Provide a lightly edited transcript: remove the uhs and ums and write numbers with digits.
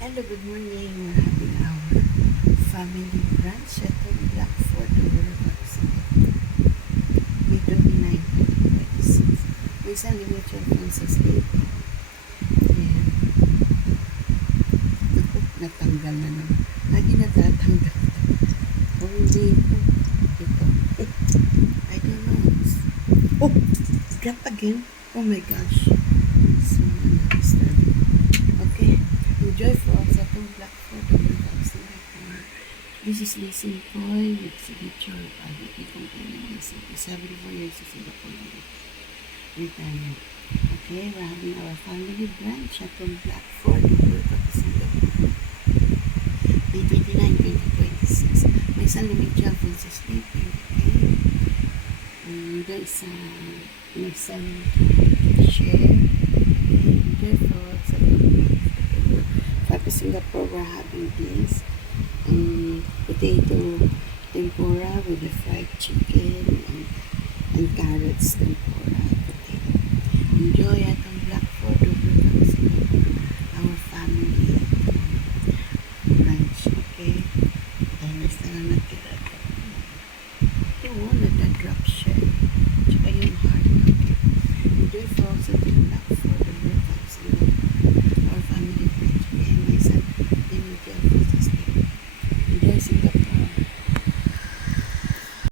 Hello, good morning. We're having our family brunch at the Blackford University. May 29, 2026. May isang limited phone sa sleeping. And, ako, natanggal na naman. Lagi natatanggal ito. O hindi ito. Ito. I don't know. Oh! Drop again. Oh my gosh. So, okay. Enjoy for sa itong Blackford University. This is Lizzie Poy with signature quality company. 74 years of Singapore retirement. Okay, we're having our family branch at the Blackford Singapore. May 29, 2026. May isang limit job for sa sleeping. Okay. There's may isang share. Enjoy for sa Happy Singapore, we're having this. Potato tempura with the fried chicken and carrots tempura potato. Enjoy at ang Blackford Singapore, our family